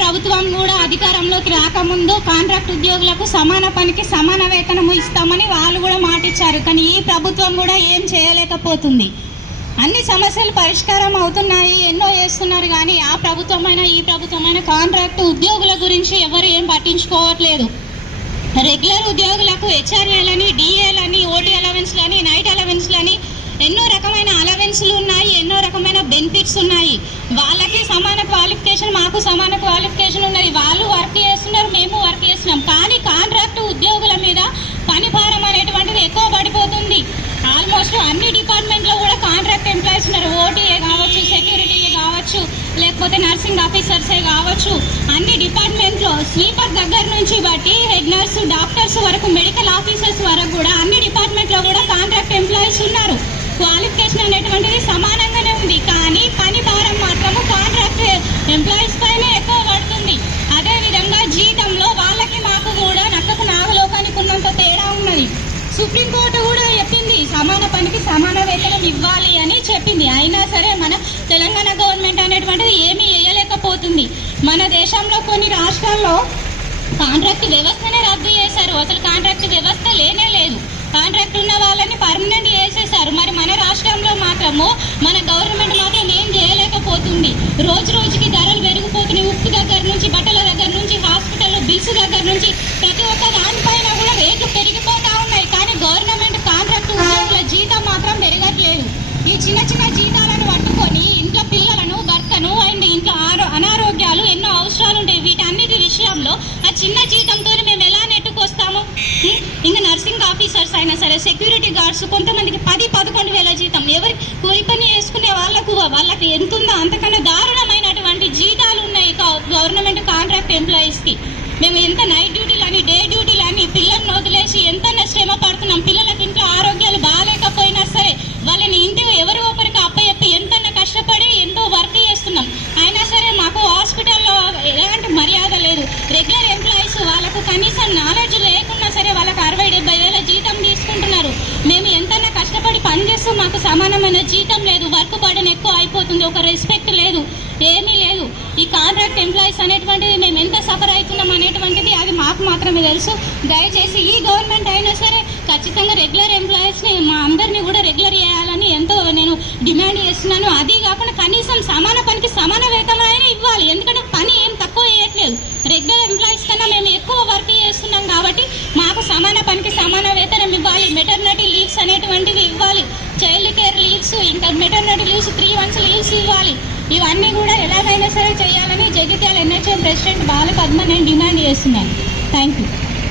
ప్రభుత్వం కూడా అధికారంలోకి రాకముందు కాంట్రాక్ట్ ఉద్యోగులకు సమాన పనికి సమాన వేతనం ఇస్తామని వాళ్ళు కూడా మాటిచ్చారు. కానీ ఈ ప్రభుత్వం కూడా ఏం చేయలేకపోతుంది. అన్ని సమస్యలు పరిష్కారం అవుతున్నాయి, ఎన్నో చేస్తున్నారు. కానీ ఆ ప్రభుత్వమైనా ఈ ప్రభుత్వమైనా కాంట్రాక్ట్ ఉద్యోగుల గురించి ఎవరు ఏం పట్టించుకోవట్లేదు. రెగ్యులర్ ఉద్యోగులకు హెచ్ఆర్ఏలని, డిఏలని, ఓటీ అలవెన్స్లని, నైట్ అలవెన్స్లని ఎన్నో రకమైన అలవెన్స్లు ఉన్నాయి, ఎన్నో రకమైన బెనిఫిట్స్ ఉన్నాయి. వాళ్ళకి సమాన క్వాలిఫికేషన్, మాకు సమాన క్వాలిఫికేషన్ ఉన్నది. వాళ్ళు వర్క్ చేస్తున్నారు, మేము వర్క్ చేస్తున్నాం. కానీ కాంట్రాక్ట్ ఉద్యోగుల మీద పని భారం అనేటువంటిది ఎక్కువ పడిపోతుంది. ఆల్మోస్ట్ అన్ని డిపార్ట్మెంట్లో కూడా కాంట్రాక్ట్ ఎంప్లాయీస్ ఉన్నారు. ఓటీఏ కావచ్చు, సెక్యూరిటీయే కావచ్చు, లేకపోతే నర్సింగ్ ఆఫీసర్సే కావచ్చు. అన్ని డిపార్ట్మెంట్లో స్వీపర్ దగ్గర నుంచి బట్టి హెడ్ నర్సు, డాక్టర్స్ వరకు, మెడికల్ ఆఫీసర్స్ వరకు కూడా అన్ని డిపార్ట్మెంట్లో కూడా కాంట్రాక్ట్ ఎంప్లాయీస్ ఉన్నారు. క్వాలిఫికేషన్ అనేటువంటిది సమానంగానే ఉంది. కానీ పని భారం మాత్రము కాంట్రాక్ట్ ఎంప్లాయీస్ పైనే ఎక్కువ పడుతుంది. అదేవిధంగా జీతంలో వాళ్ళకి మాకు కూడా నక్కకు నాగలోకానికి ఉన్నంత తేడా ఉన్నది. సుప్రీంకోర్టు కూడా చెప్పింది సమాన పనికి సమాన వేతనం ఇవ్వాలి అని చెప్పింది. అయినా సరే మన తెలంగాణ గవర్నమెంట్ అనేటువంటిది ఏమీ వేయలేకపోతుంది. మన దేశంలో కొన్ని రాష్ట్రాల్లో కాంట్రాక్ట్ వ్యవస్థనే రద్దు చేశారు. అసలు కాంట్రాక్ట్ వ్యవస్థ లేనే లేదు. కాంట్రాక్ట్ ఉన్న వాళ్ళని పర్మనెంట్ చేసేసారు. మరి మన రాష్ట్రంలో మాత్రము మన గవర్నమెంట్ మాత్రం ఏం చేయలేకపోతుంది. రోజు రోజుకి ధరలు పెరిగిపోతున్నాయి. ఉప్పు దగ్గర నుంచి, బట్టల దగ్గర నుంచి, హాస్పిటల్ బిల్స్ దగ్గర నుంచి ప్రతి ఒక్క దానిపైన కూడా రేట్లు పెరిగిపోతూ ఉన్నాయి. కానీ గవర్నమెంట్ కాంట్రాక్ట్ ఉద్యోగుల జీతం మాత్రం పెరగట్లేదు. ఈ చిన్న చిన్న జీతాలను పట్టుకొని ఇంట్లో పిల్లలను, భర్తను అండ్ ఇంట్లో అనారోగ్యాలు ఎన్నో అవసరాలు ఉంటాయి. వీటన్నిటి విషయంలో ఆ చిన్న జీతంతో మేము ఎలా నెట్టుకొస్తాము? ఇంకా నర్సింగ్ ఆఫీసర్స్ అయినా సరే, సెక్యూరిటీ గార్డ్స్ కొంతమందికి 10-11 వేల జీతం. ఎవరి కూలి పని చేసుకునే వాళ్ళకి ఎంత ఉందో అంతకన్నా దారుణమైనటువంటి జీతాలు ఉన్నాయి గవర్నమెంట్ కాంట్రాక్ట్ ఎంప్లాయీస్కి. మేము ఎంత నైట్ డ్యూటీలని, డే డ్యూటీలని పిల్లల్ని వదిలేసి ఎంత శ్రమ పడుతున్నాం. పిల్లలకి ఇంట్లో ఆరోగ్యాలు బాగాలేకపోయినా సరే వాళ్ళని ఇంటికి ఎవరో ఒకరికి అప్పచెప్పి ఎంతన్నా కష్టపడి ఎంతో వర్క్ చేస్తున్నాం. అయినా సరే మాకు హాస్పిటల్లో ఎలాంటి మర్యాద లేదు. రెగ్యులర్ ఎంప్లాయీస్ వాళ్ళకు కనీసం నాలెడ్జ్ లేకున్నా సరే వాళ్ళకి 60-70 వేల జీతం తీసుకుంటున్నారు. మేము ఎంతన్నా కష్టపడి పనిచేస్తూ మాకు సమానమైన జీతం లేదు. వర్క్ బర్డెన్ ఎక్కువ అయిపోతుంది. ఒక రెస్పెక్ట్ లేదు, ఏమీ లేదు. ఈ కాంట్రాక్ట్ ఎంప్లాయీస్ అనేటువంటిది మేము ఎంత సఫర్ అవుతున్నాం అనేటువంటిది అది మాకు మాత్రమే తెలుసు. దయచేసి ఈ గవర్నమెంట్ అయినా సరే ఖచ్చితంగా రెగ్యులర్ ఎంప్లాయీస్ని మా అందరినీ కూడా రెగ్యులర్ చేయాలని ఎంతో నేను డిమాండ్ చేస్తున్నాను. అది కాకుండా కనీసం సమాన పనికి సమాన వేతనం అయినా ఇవ్వాలి. ఎందుకంటే పని ఏం తక్కువ చేయట్లేదు. రెగ్యులర్ ఎంప్లాయీస్ కన్నా మేము ఎక్కువ వర్క్ చేస్తున్నాం కాబట్టి మాకు సమాన పనికి సమాన వేతనం ఇవ్వాలి. మెటర్నిటీ లీవ్స్ అనేటువంటివి ఇవ్వాలి. చైల్డ్ కేర్ లీవ్స్, ఇంకా మెటర్నిటీ లీవ్స్, 3 months లీవ్స్ ఇవ్వాలి. ఇవన్నీ కూడా ఎలాగైనా సరే చేయాలని జగిత్యాల NHM ప్రెసిడెంట్ బాలపద్మ నేను డిమాండ్ చేస్తున్నాను. Thank you.